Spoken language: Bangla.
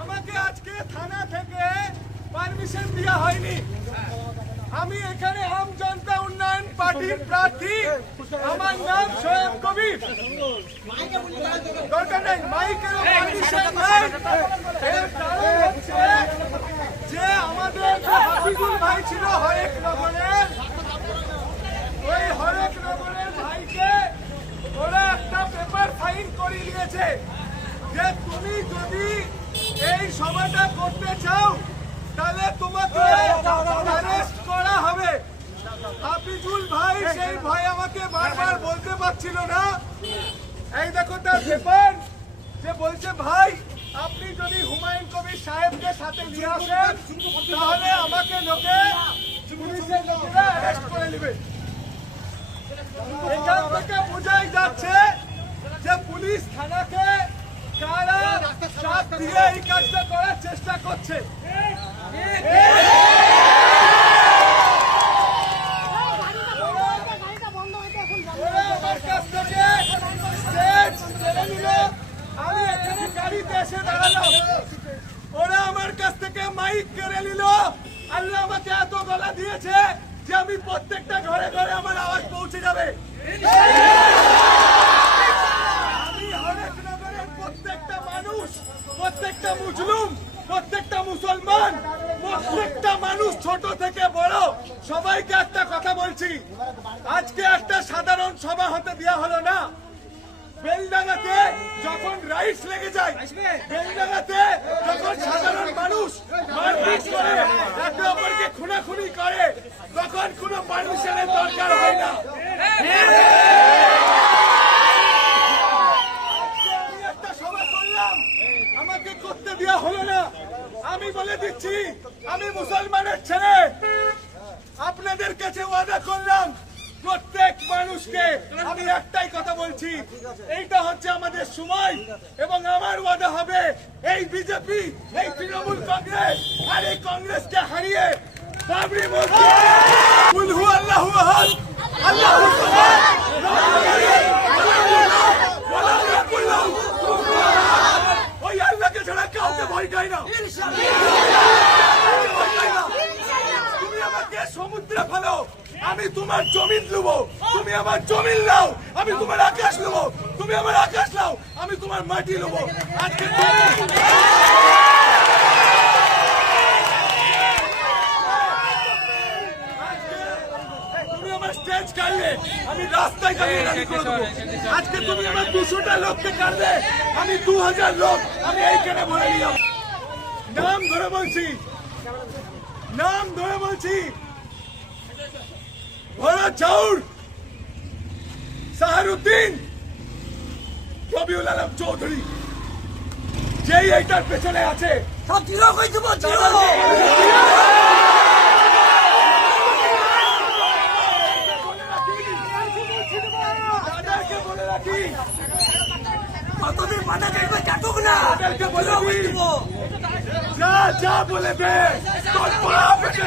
আমাকে আজকে থানা থেকে পারমিশন দেওয়া হয়নি। আমি এখানে আম জনতা উন্নয়ন পার্টির প্রার্থী, আমার নাম শোয়েব কবির। দরকার নেই মাইকের পারমিশন নাই। এর কারণ হচ্ছে যে আমাদের হাফিজুল ভাই ছিল হরেক নগরের, ওই হরেক নগরের ভাইকে ওরা একটা পেপার ফাইন করে দিয়েছে যে তুমি যদি এই সভাটা করতে চাও তাহলে তোমাকে অ্যারেস্ট করা হবে। হাফিজুল ভাই সেই ভাই আমাকে বারবার বলতে পারছিল না। এই দেখো তার পেপার, যে বলছে ভাই আপনি যদি হুমায়ুন কবির সাহেবকে সাথে নিয়ে আসেন তাহলে আমাকে লোকে পুলিশের লোকেরা অ্যারেস্ট করে নেবে। এখান থেকে বোঝাই যাচ্ছে যে পুলিশ থানাকে কারা চাপ দিয়ে এই কাজটা করার চেষ্টা করছে। আমার কাছ থেকে স্টেজ কেড়ে নিল, আমি এখানে গাড়িতে এসে দাঁড়ালাম, ওরা আমার কাছ থেকে মাইক কেড়ে নিল। আল্লাহ আমাকে এত গলা দিয়েছে যে আমি প্রত্যেকটা ঘরে ঘরে আমার আওয়াজ পৌঁছে যাবে। আমি হরেক নগরের প্রত্যেকটা মানুষ, প্রত্যেকটা মুসলিম, প্রত্যেকটা মুসলমান, প্রত্যেকটা মানুষ ছোট থেকে বড় সবাইকে একটা কথা বলছি, আজকে একটা সাধারণ সভা হতে দেওয়া হলো না। বেলডাঙ্গাতে যখন রাইটস লেগে যায়, বেলডাঙ্গাতে যখন সাধারণ মানুষ মারপিট করে, একে অপরকে খুনাখুনি করে, তখন কোনো পারমিশনের দরকার হয় না। আমি একটা সভা করলাম, আমাকে করতে দেওয়া হলো না। আমি বলে দিচ্ছি আমি মুসলমানের ছেলে, আপনাদের কাছে ওয়াদা করলাম প্রত্যেক মানুষকে আমি একটাই কথা বলছি, এইটা হচ্ছে আমাদের সময় এবং আমার ওয়াদা হবে এই বিজেপি, এই তৃণমূল কংগ্রেস আর এই কংগ্রেসকে হারিয়ে বাবরি মসজিদ, কুলহু আল্লাহু আহাদ, আল্লাহু সামাদ, ওই আল্লাহকে ছাড়া কাউকে ভয় খাই না। তুমি আমাকে সমুদ্রে ফেলো, আমি তোমার জমিন নেবো, তুমি আমার জমিন নাও, আমি তোমার আকাশ নেবো, তুমি আমার আকাশ নাও, আমি তোমার মাটি নেবো। আজকে তুমি আমার স্টেজ কাটলে, আমি রাস্তায় দাঁড়িয়ে দাঁড়িয়ে করে দেবো। আজকে তুমি আমার 200টা লোককে কাটলে, আমি 2000 লোক আমি এইখানে বলে নিলাম। নাম ধরে বলছি, নাম ধরে বলছি, ভরত চাউর, সাহারুদ্দিন, রবিউল আলম চৌধুরী, যেই এইটার পেছনে আছে সব জিরো কই দেব, জিরো। তাদেরকে বলে রাখি কতদিন মাথা কাটবে কাটুক না, তাদেরকে বলে দিব যা যা বলে দে তোর পা পেটে